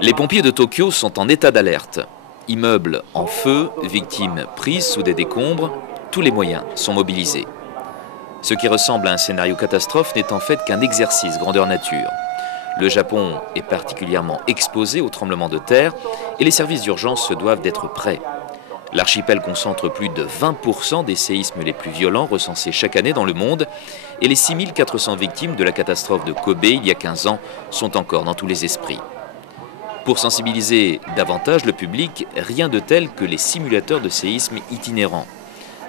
Les pompiers de Tokyo sont en état d'alerte. Immeubles en feu, victimes prises sous des décombres, tous les moyens sont mobilisés. Ce qui ressemble à un scénario catastrophe n'est en fait qu'un exercice grandeur nature. Le Japon est particulièrement exposé aux tremblements de terre et les services d'urgence se doivent d'être prêts. L'archipel concentre plus de 20% des séismes les plus violents recensés chaque année dans le monde et les 6400 victimes de la catastrophe de Kobe il y a 15 ans sont encore dans tous les esprits. Pour sensibiliser davantage le public, rien de tel que les simulateurs de séismes itinérants.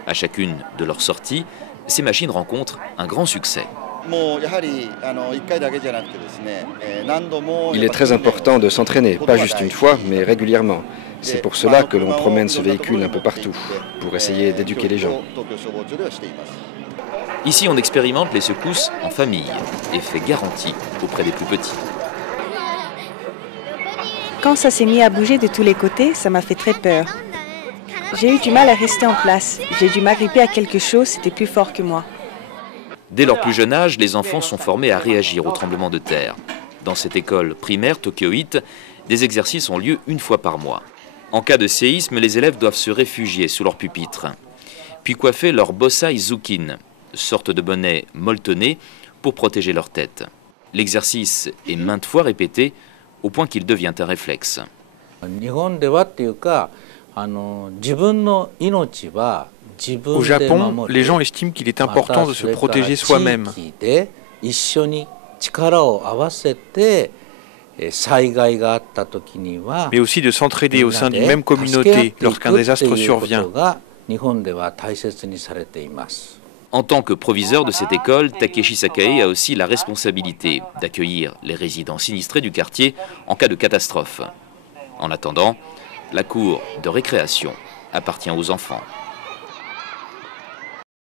À chacune de leurs sorties, ces machines rencontrent un grand succès. Il est très important de s'entraîner, pas juste une fois, mais régulièrement. C'est pour cela que l'on promène ce véhicule un peu partout, pour essayer d'éduquer les gens. Ici, on expérimente les secousses en famille, effet garanti auprès des plus petits. Quand ça s'est mis à bouger de tous les côtés, ça m'a fait très peur. J'ai eu du mal à rester en place. J'ai dû m'agripper à quelque chose, c'était plus fort que moi. Dès leur plus jeune âge, les enfants sont formés à réagir aux tremblements de terre. Dans cette école primaire tokyoïte, des exercices ont lieu une fois par mois. En cas de séisme, les élèves doivent se réfugier sous leur pupitre, puis coiffer leur bosai zukin, sorte de bonnet molletonné pour protéger leur tête. L'exercice est maintes fois répété, au point qu'il devient un réflexe. Au Japon, les gens estiment qu'il est important de se protéger soi-même. Mais aussi de s'entraider au sein d'une même communauté lorsqu'un désastre survient. En tant que proviseur de cette école, Takeshi Sakae a aussi la responsabilité d'accueillir les résidents sinistrés du quartier en cas de catastrophe. En attendant, la cour de récréation appartient aux enfants.